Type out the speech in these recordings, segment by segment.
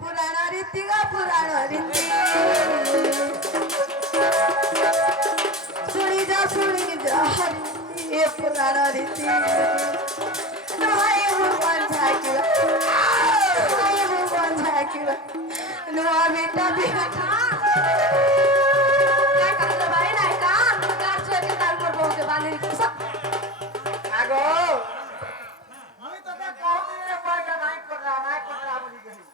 पुराण रीति गा पुराण रीति सुनी जा हरी ये पुराण रीति नुहाई भगवान झाकिवा नुहाई भगवान झाकिवा नुहा बेटा बेटा काय कहले भाई नाही का कार से तार पर बहुत बांधली कुसा आगो मुई तो का कहते रे पाटा नाही कोटरा बोली गई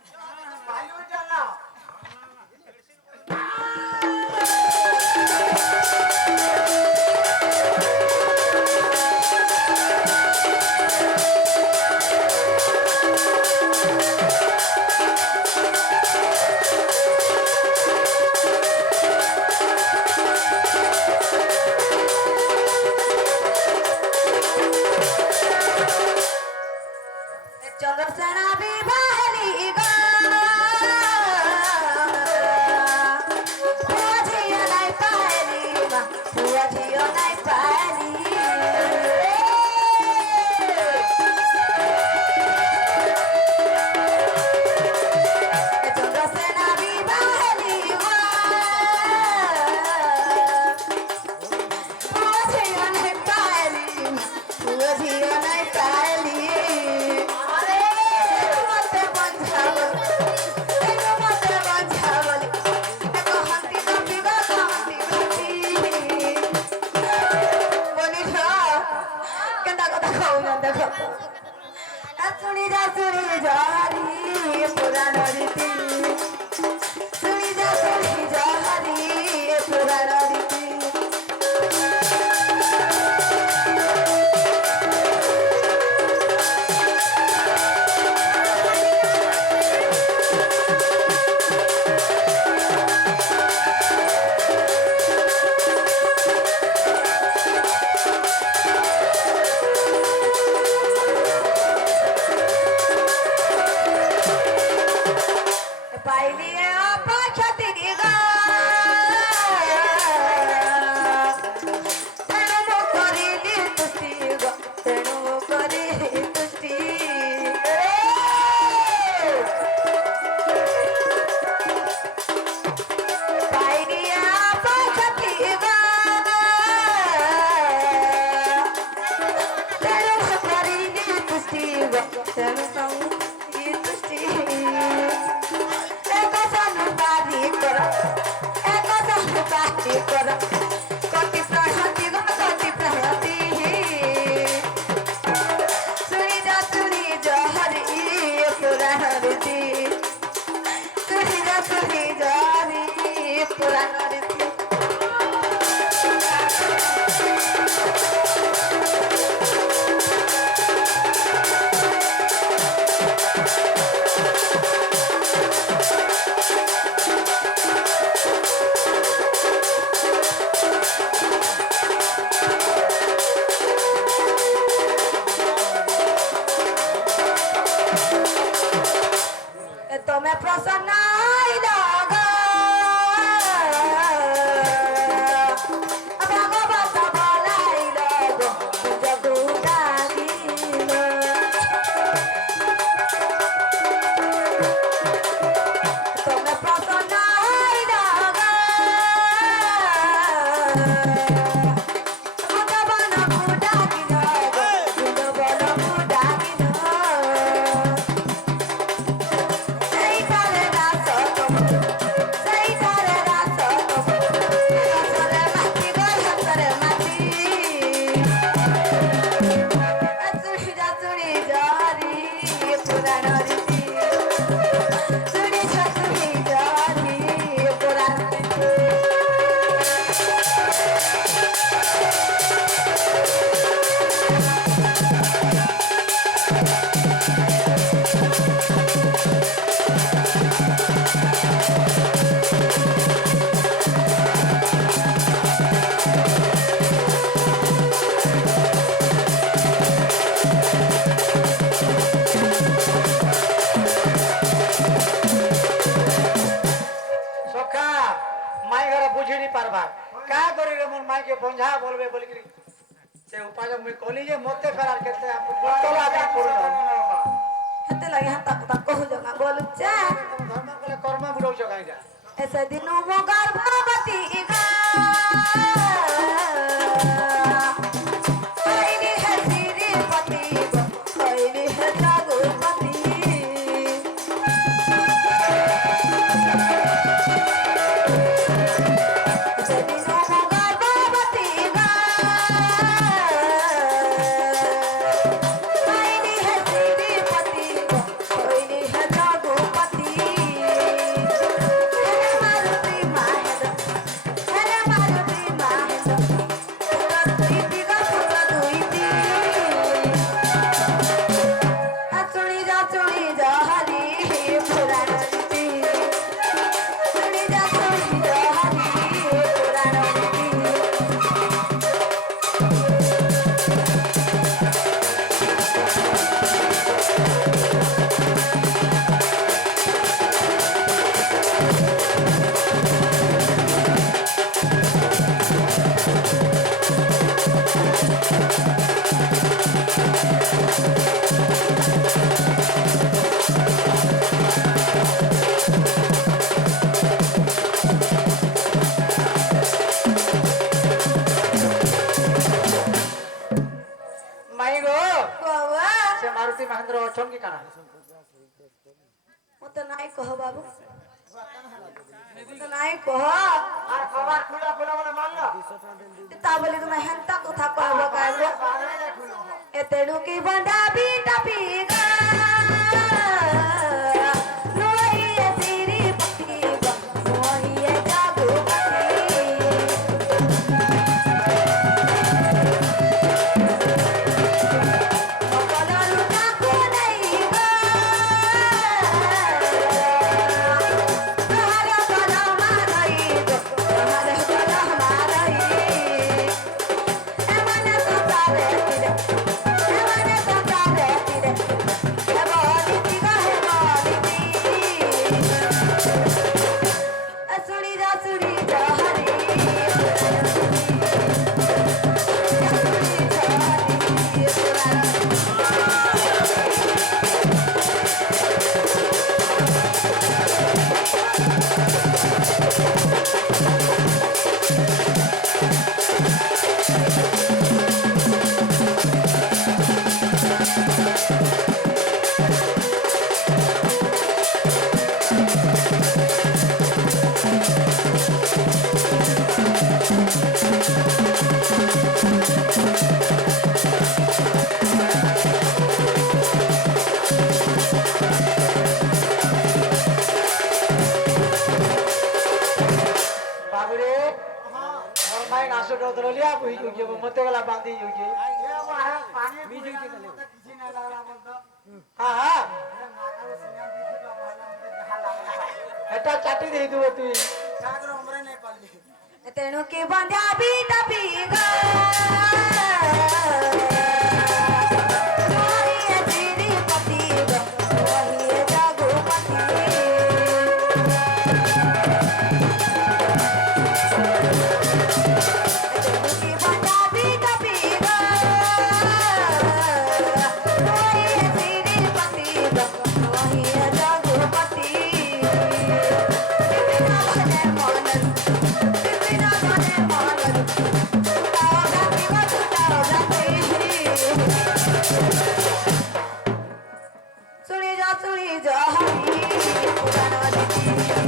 भाई चलना चंद्रसेना विवाहली गा पुआझियो नाही पाहली मा पुआझियो नाही पाहली चंद्रसेना विवाहली गा पुआझियो नाही पाहली पुआझियो नाही पाहली सुनी जा हरी पुराण रीति सुनी जा हरी पुराण रीति पाइलिए अपक्षति गा तेणु करिली तुष्टि गा तेणु करिली तुष्टि पाइलिए अपक्षति गा तेणु करिली तुष्टि गा तेणु करिली तुष्टि कति प्रहति सुनी जा हरी पुराण रीति सुनी जा हरी पुराण रीति तुम्हें प्रसन्न लगा भगवत भलाई लगो जगुरानी तुम्हें प्रसन्न लगा भगवान बुढ़ानी लगो भगवान बुढ़ानी के पंजा बोलबे बोल के से उपाय में कहली जे मते करार केते आप बोतला का पुरो हते लगे हाथ तक कहू जमा बोलु चा সেদিন মো গর্ভবতী গা কইলি হে শ্রীপতি গো কইলি হে জগপতি সেদিন মো গর্ভবতী গা কইলি হে শ্রীপতি গো কইলি হে জগপতি মাই গো বাবা সে মারুতি মহেন্দ্র অছঙ্কি কানা মতো নাই কহ বাবু মতো নাই কহ আর খবর খুলা খুলা বলে মানলো তা বলি তুমি হেনতা কথা কহব কাইব এতেড়ু কি বন্ধাবি টাপি গা নোইয়ে শ্রীপতি গো নোইয়ে জগপতি সকলরু তাকু নাই গা তোহার গলা মারই গো তোহার গলা মারই এমনে সতারে তিরে এমনে সতারে তিরে হে বলিতি গো হে বলিতি সুড়ি যা হরি বাবুরে মোর মাই নাসো ডদরলিয়া কই কই মতে গলা বাঁধি জুকে এ মারা পানি বিজুই কে মতে কিছু না লাগলা বলতো হ্যাঁ হ্যাঁ এটা চাটি দেই দেব তুই সাগর हमरे नहीं पाली তেণু কি বন্ধাবি টাপি গা নোইয়ে শ্রীপতি গো নোইয়ে জগপতি কি বন্ধাবি টাপি গা নোইয়ে শ্রীপতি গো নোইয়ে জগপতি বিনা মনে মনে বিনা মনে মনে তাও গাতি গো তাও গাতি শুনি যা হরি পুরাণ দিদি হরি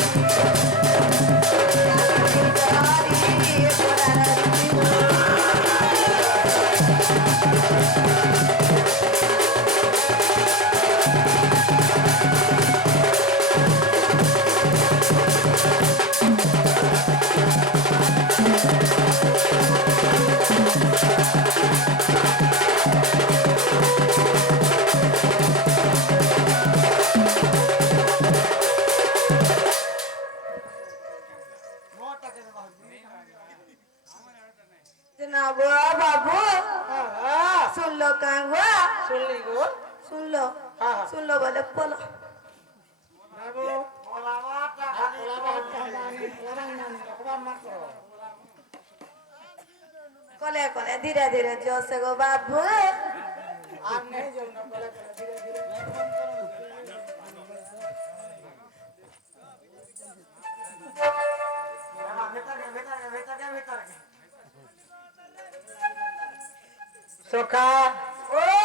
পুরাণ দিদি जनाब बाबू सुन लो कहाँ हुआ सुन ली गो सुन लो बोले बोलो बाबू मोलावाटा खाली कले कले धीरे धीरे जोश से गो बाबू आग नहीं जलना कले धीरे धीरे सोखा ओ